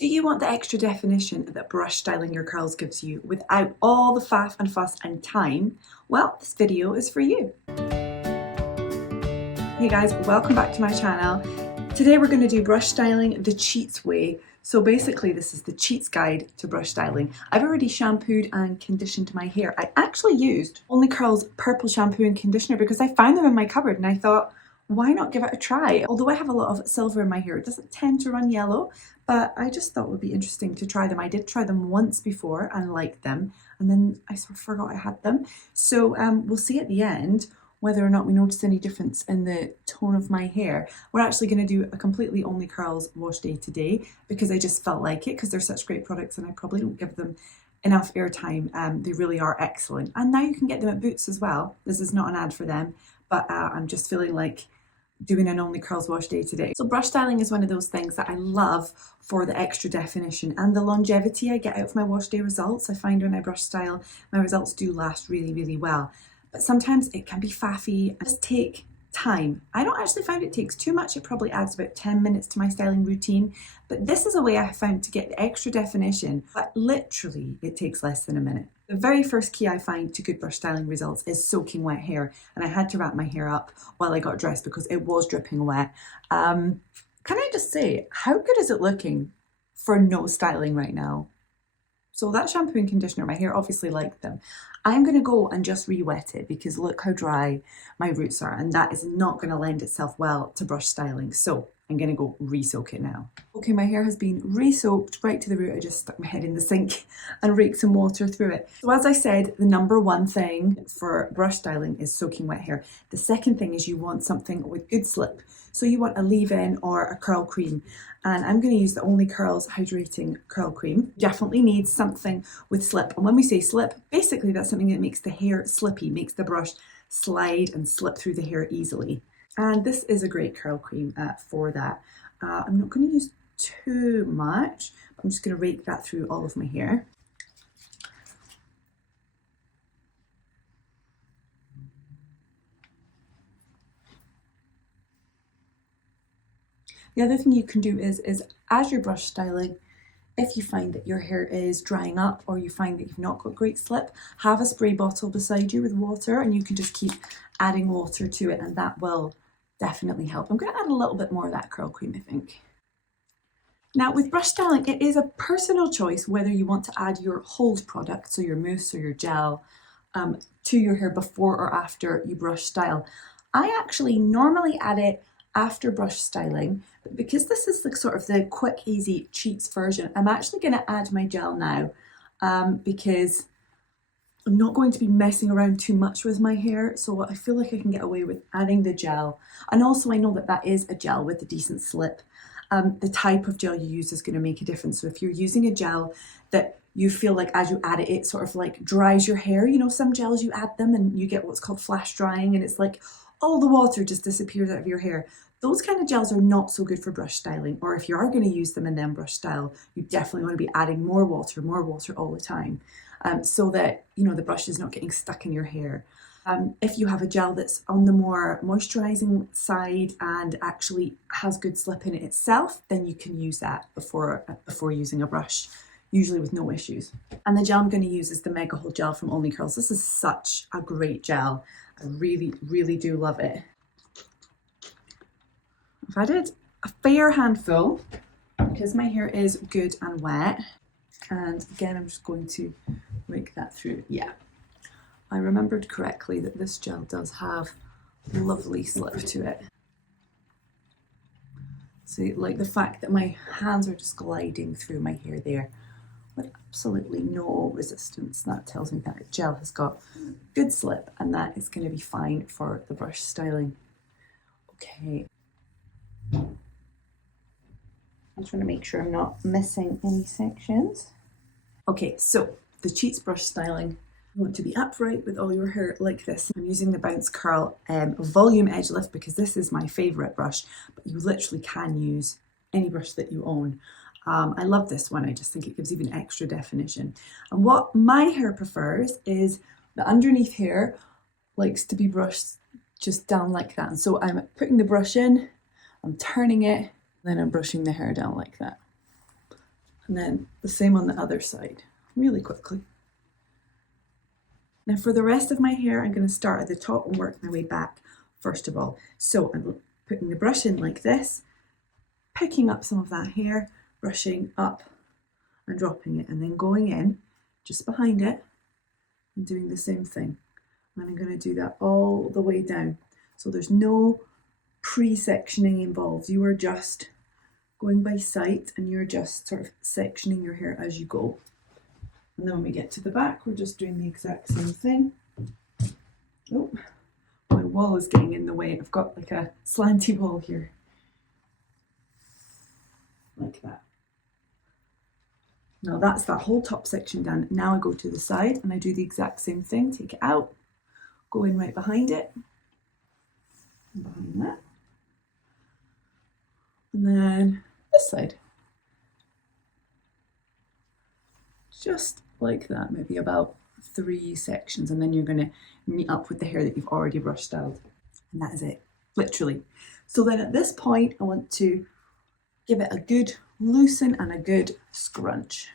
Do you want the extra definition that brush styling your curls gives you without all the faff and fuss and time? Well, this video is for you. Hey guys, welcome back to my channel. Today we're going to do brush styling the cheats way. So basically this is the cheats guide to brush styling. I've already shampooed and conditioned my hair. I actually used Only Curls purple shampoo and conditioner because I found them in my cupboard and I thought, why not give it a try? Although I have a lot of silver in my hair, it doesn't tend to run yellow, but I just thought it would be interesting to try them. I did try them once before and liked them, and then I sort of forgot I had them. So we'll see at the end whether or not we notice any difference in the tone of my hair. We're actually going to do a completely Only Curls wash day today because I just felt like it, because they're such great products and I probably don't give them enough airtime. They really are excellent. And now you can get them at Boots as well. This is not an ad for them, but I'm just feeling like doing an Only Curls wash day today. So brush styling is one of those things that I love for the extra definition and the longevity I get out of my wash day results. I find when I brush style, my results do last really, really well. But sometimes it can be faffy and just take time. I don't actually find it takes too much. It probably adds about 10 minutes to my styling routine. But this is a way I found to get the extra definition, but literally it takes less than a minute. The very first key I find to good brush styling results is soaking wet hair. And I had to wrap my hair up while I got dressed because it was dripping wet. Can I just say, how good is it looking for no styling right now? So that shampoo and conditioner, my hair obviously liked them. I'm going to go and just re-wet it because look how dry my roots are, and that is not going to lend itself well to brush styling. So I'm going to go re-soak it now. Okay, my hair has been re-soaked right to the root. I just stuck my head in the sink and raked some water through it. So as I said, the number one thing for brush styling is soaking wet hair. The second thing is you want something with good slip. So you want a leave-in or a curl cream. And I'm going to use the Only Curls Hydrating Curl Cream. Definitely needs something with slip. And when we say slip, basically that's something that makes the hair slippy, makes the brush slide and slip through the hair easily. And this is a great curl cream for that. I'm not going to use too much. I'm just going to rake that through all of my hair. The other thing you can do is as you're brush styling, if you find that your hair is drying up or you find that you've not got great slip, have a spray bottle beside you with water and you can just keep adding water to it and that will definitely help. I'm going to add a little bit more of that curl cream, I think. Now with brush styling, it is a personal choice whether you want to add your hold product, so your mousse or your gel, to your hair before or after you brush style. I actually normally add it after brush styling, but because this is the sort of the quick, easy cheats version, I'm actually going to add my gel now because I'm not going to be messing around too much with my hair, so I feel like I can get away with adding the gel. And also I know that that is a gel with a decent slip. The type of gel you use is going to make a difference. So if you're using a gel that you feel like as you add it, it sort of like dries your hair. You know, some gels you add them and you get what's called flash drying and it's like all the water just disappears out of your hair. Those kind of gels are not so good for brush styling, or if you are going to use them and then brush style, you definitely want to be adding more water all the time, so that, you know, the brush is not getting stuck in your hair. If you have a gel that's on the more moisturizing side and actually has good slip in it itself, then you can use that before using a brush, usually with no issues. And the gel I'm going to use is the Mega Hold Gel from Only Curls. This is such a great gel. I really, really do love it. I've added a fair handful because my hair is good and wet. And again, I'm just going to rake that through. Yeah, I remembered correctly that this gel does have lovely slip to it. So like the fact that my hands are just gliding through my hair there with absolutely no resistance, that tells me that gel has got good slip and that is going to be fine for the brush styling. Okay. I'm trying to make sure I'm not missing any sections. Okay, so the cheats brush styling. You want to be upright with all your hair like this. I'm using the Bounce Curl Volume Edge Lift because this is my favourite brush, but you literally can use any brush that you own. I love this one. I just think it gives even extra definition. And what my hair prefers is the underneath hair likes to be brushed just down like that. And so I'm putting the brush in, I'm turning it, then I'm brushing the hair down like that. And then the same on the other side, really quickly. Now for the rest of my hair, I'm going to start at the top and work my way back first of all. So I'm putting the brush in like this, picking up some of that hair, brushing up and dropping it, and then going in just behind it and doing the same thing. And I'm going to do that all the way down. So there's no pre-sectioning involved. You are just going by sight and you're just sort of sectioning your hair as you go. And then when we get to the back, we're just doing the exact same thing. Oh, my wall is getting in the way. I've got like a slanty wall here. Like that. Now that's that whole top section done. Now I go to the side and I do the exact same thing. Take it out, go in right behind it, and behind that. And then this side. Just like that, maybe about 3 sections, and then you're going to meet up with the hair that you've already brush styled. And that is it, literally. So then at this point, I want to give it a good loosen and a good scrunch.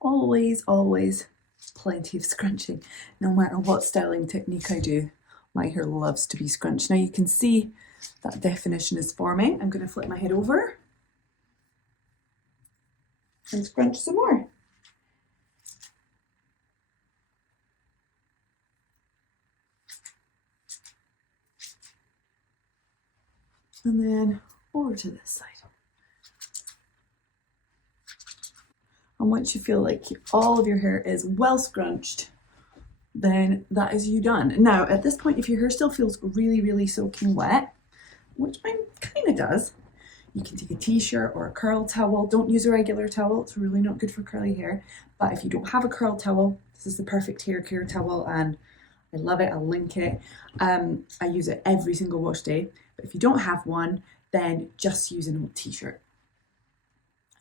Always, always plenty of scrunching. No matter what styling technique I do, my hair loves to be scrunched. Now you can see that definition is forming. I'm going to flip my head over and scrunch some more. And then over to this side. And once you feel like all of your hair is well scrunched, then that is you done. Now, at this point, if your hair still feels really, really soaking wet, which mine kind of does, you can take a t-shirt or a curl towel. Don't use a regular towel. It's really not good for curly hair. But if you don't have a curl towel, this is the perfect hair care towel and I love it. I'll link it. I use it every single wash day. But if you don't have one, then just use an old t-shirt.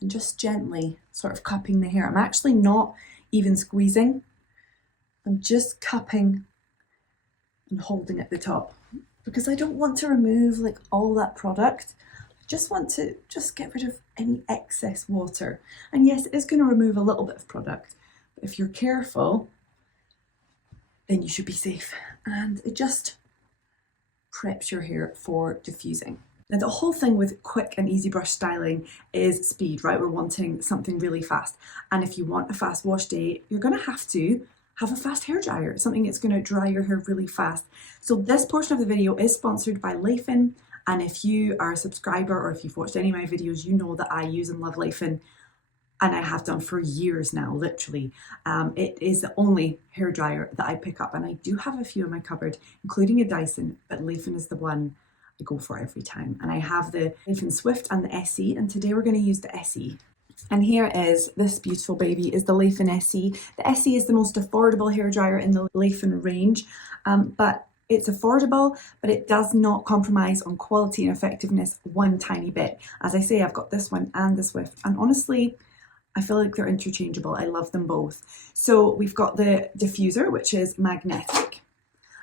And just gently sort of cupping the hair. I'm actually not even squeezing. I'm just cupping and holding at the top because I don't want to remove like all that product. I just want to get rid of any excess water. And yes, it is going to remove a little bit of product, but if you're careful, then you should be safe. And it just preps your hair for diffusing. Now the whole thing with quick and easy brush styling is speed, right? We're wanting something really fast. And if you want a fast wash day, you're going to have a fast hair dryer, something that's going to dry your hair really fast. So this portion of the video is sponsored by Leifin, and if you are a subscriber or if you've watched any of my videos, you know that I use and love Leifin, and I have done for years now, literally. It is the only hair dryer that I pick up, and I do have a few in my cupboard, including a Dyson, but Leifin is the one I go for every time. And I have the Leifin Swift and the SE, and today we're going to use the SE. And here is this beautiful baby, is the Leifin SE. The SE is the most affordable hairdryer in the Leifin range, but it's affordable, but it does not compromise on quality and effectiveness one tiny bit. As I say, I've got this one and the Swift, and honestly, I feel like they're interchangeable. I love them both. So we've got the diffuser, which is magnetic.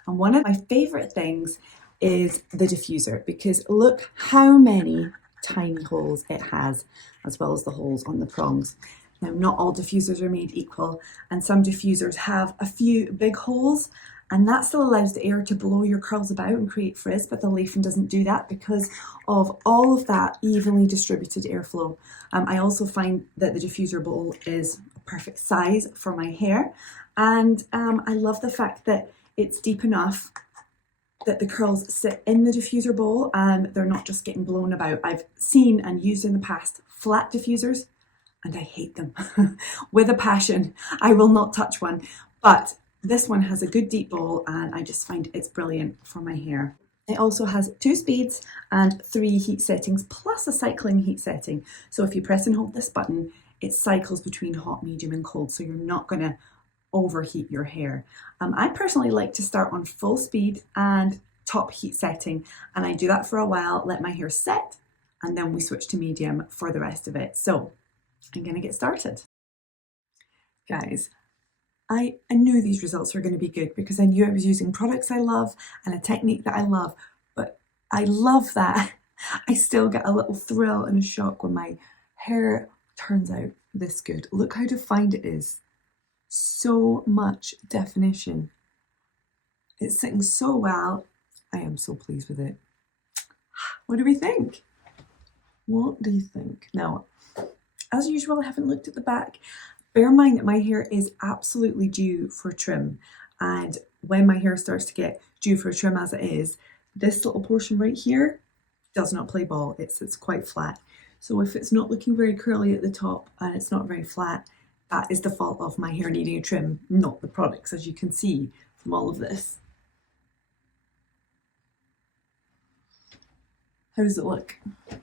And one of my favorite things is the diffuser, because look how many tiny holes it has, as well as the holes on the prongs. Now, not all diffusers are made equal, and some diffusers have a few big holes, and that still allows the air to blow your curls about and create frizz, but the Leifin doesn't do that because of all of that evenly distributed airflow. I also find that the diffuser bowl is a perfect size for my hair, and I love the fact that it's deep enough that the curls sit in the diffuser bowl and they're not just getting blown about. I've seen and used in the past flat diffusers, and I hate them with a passion. I will not touch one, but this one has a good deep bowl and I just find it's brilliant for my hair. It also has 2 speeds and 3 heat settings, plus a cycling heat setting. So if you press and hold this button, it cycles between hot, medium and cold, so you're not going to overheat your hair. I personally like to start on full speed and top heat setting, and I do that for a while, let my hair set, and then we switch to medium for the rest of it. So I'm going to get started. Guys, I knew these results were going to be good because I knew I was using products I love and a technique that I love, but I love that. I still get a little thrill and a shock when my hair turns out this good. Look how defined it is. So much definition. It's sitting so well. I am so pleased with it. What do we think? What do you think? Now, as usual, I haven't looked at the back. Bear in mind that my hair is absolutely due for trim. And when my hair starts to get due for trim as it is, this little portion right here does not play ball. It's quite flat. So if it's not looking very curly at the top and it's not very flat, that is the fault of my hair needing a trim, not the products, as you can see from all of this. How does it look? I'm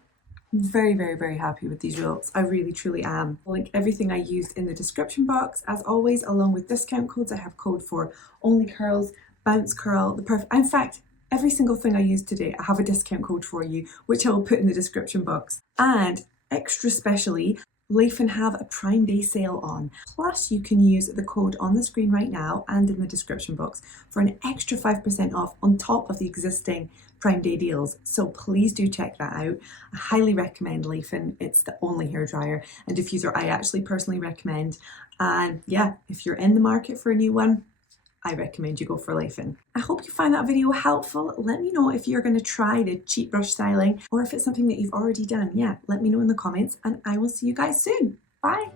very, very, very happy with these results. I really, truly am. I'll link everything I used in the description box, as always, along with discount codes. I have code for Only Curls, Bounce Curl, the perfect. In fact, every single thing I used today, I have a discount code for you, which I will put in the description box. And extra specially, Laufin have a Prime Day sale on. Plus, you can use the code on the screen right now and in the description box for an extra 5% off on top of the existing Prime Day deals. So please do check that out. I highly recommend Laufin. It's the only hairdryer and diffuser I actually personally recommend. And yeah, if you're in the market for a new one, I recommend you go for Laufin. I hope you find that video helpful. Let me know if you're going to try the cheat brush styling or if it's something that you've already done. Yeah, let me know in the comments and I will see you guys soon. Bye.